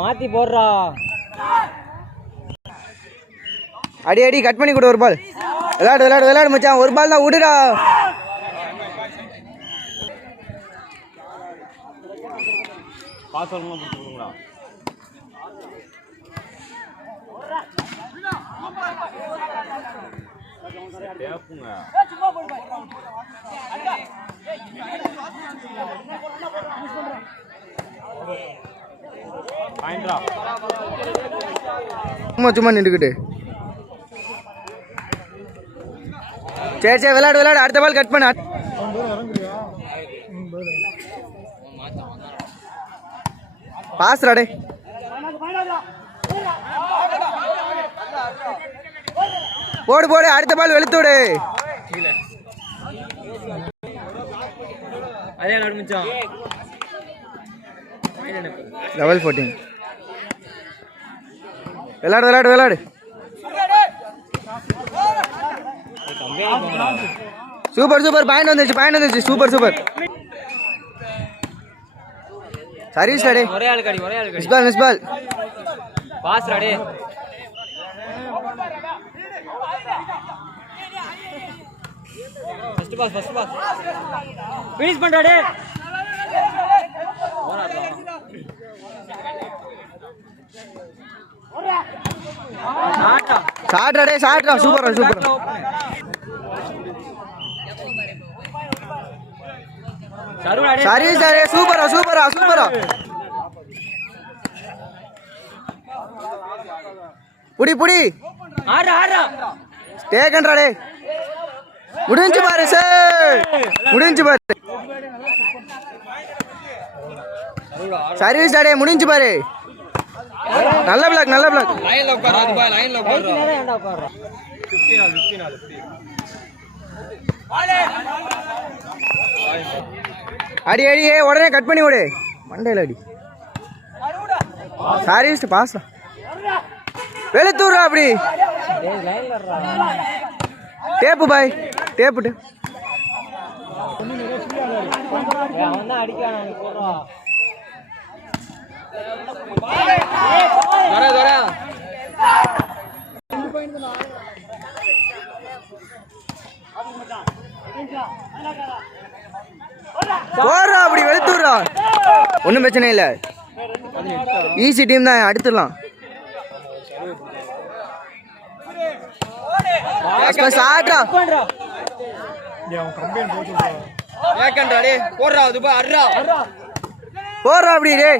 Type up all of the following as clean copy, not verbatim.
மாத்தி போடுறா. அடி அடி கட் பண்ணி கொடு ஒரு பால். விளையாடு விளையாடு விளையாடு மச்சான், ஒரு பால் தான் விடுடா. சும்மா சும்மா நின்றுக்கிட்டு சரி சரி விளையாடு விளையாடு. அடுத்த பால் கட் பண்ண. பாஸ்ராடே. போடு போடு, அடுத்த பால் வெளுத்துடு. லெவல் 14. விளையாடு விளையாடு விளையாடு. சூப்பர் சூப்பர், பாயிண்ட் வந்துச்சு பாயிண்ட் வந்துச்சு. Super super. சர்வீஸ் அடே. ஒரே ஆளு கடி ஒரே ஆளு கடி. மிஸ் பால் மிஸ் பால். பாஸ் அடே. ஃபர்ஸ்ட் பாஸ் ஃபினிஷ் பண்றா டே. ஷாட் அடே ஷாட். Super super. சர்வீஸ் அடே. சூப்பரா சூப்பரா சூப்பரா. புடி புடி. ஆடுறா ஆடுறா. டேக்கன்றா டே. முடிஞ்சு பாரு சார், முடிஞ்சு பாரு. சர்வீஸ் அடே முடிஞ்சு பாரு. நல்ல பிளாக் நல்ல பிளாக். லைன்ல உட்காரு. அது பாய் லைன்ல உட்காரு. ஏன்டா உட்காருடா. 15 அடி அடி உடனே கட் பண்ணி விடு. மண்டையில் அடி. Service boss. வெளுத்தூரா அப்படி. Tape boy tape. போறா அப்படி வெளுத்தூரா. ஒன்றும் பிரச்சனை இல்லை, ஈஸி டீம் தான், அடுத்துடலாம். போறா அப்படி டே.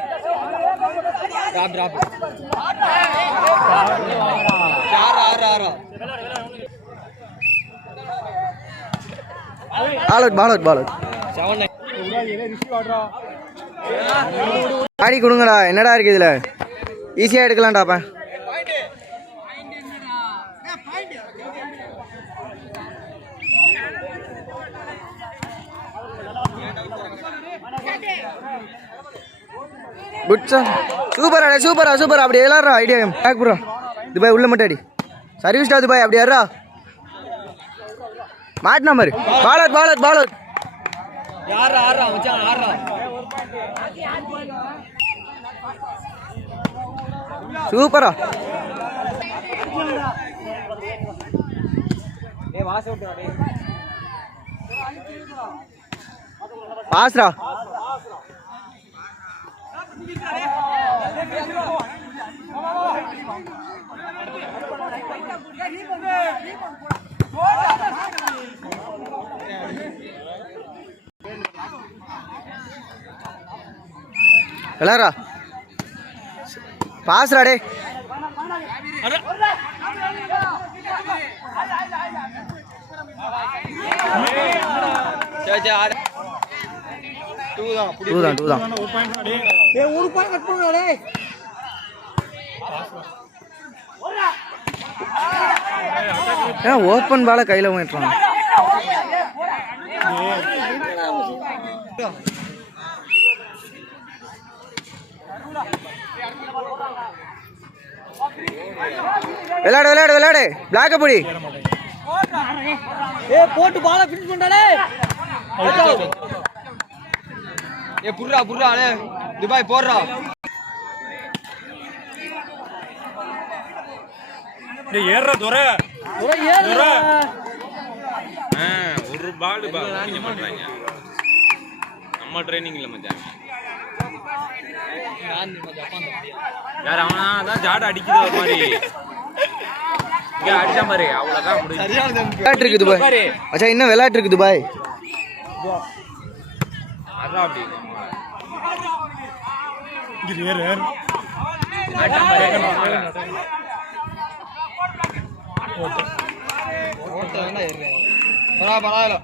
பாலட் பாலட் ஆடி கொடுங்கடா. என்னடா இருக்கு இதுல, ஈஸியா எடுக்கலாம்டாப்ப. சூப்பரா சூப்பரா சூப்பரா. அப்படி எல்லாரா ஐடியா பேக் ப்ரோ. துபாய் உள்ள மட்டும் அடி. சர்வீஸ்டா துபாய். அப்படி யாரா மாட்டினா மாதிரி. Palette palette palette. சூப்பரா. பாஸ்ரா. எல்லாரா பாஸ்ரா டே. ஓப்பன் பால கையில போயிட்டுறாங்க. விளையாடு விளையாடு விளையாடு. பிளாக்க புடி. போட்டு பால ஃபினிஷ் பண்றானே. ஏ புர்ரா புர்ரா அலே துபாய் போடுறா. டேய் ஏறற துரை. ஏறுடா. ஒரு பால் பால் பண்றாங்க. நம்ம ட்ரைனிங்ல மச்சான். யார் அவனா தான் ஜாட அடிக்குது ஒரு மாதிரி. இங்க அடிச்ச மாதிரி அவ்வளவுதான் முடிஞ்சு. விளையாட்டு இருக்கு துபாய் மச்சான், இன்னும் விளையாட்டு இருக்கு துபாய். அதான் அப்படி இங்க ஏறு அடிச்ச மாதிரி ஓட்ட வேணா ஏறு. பரவாயில்ல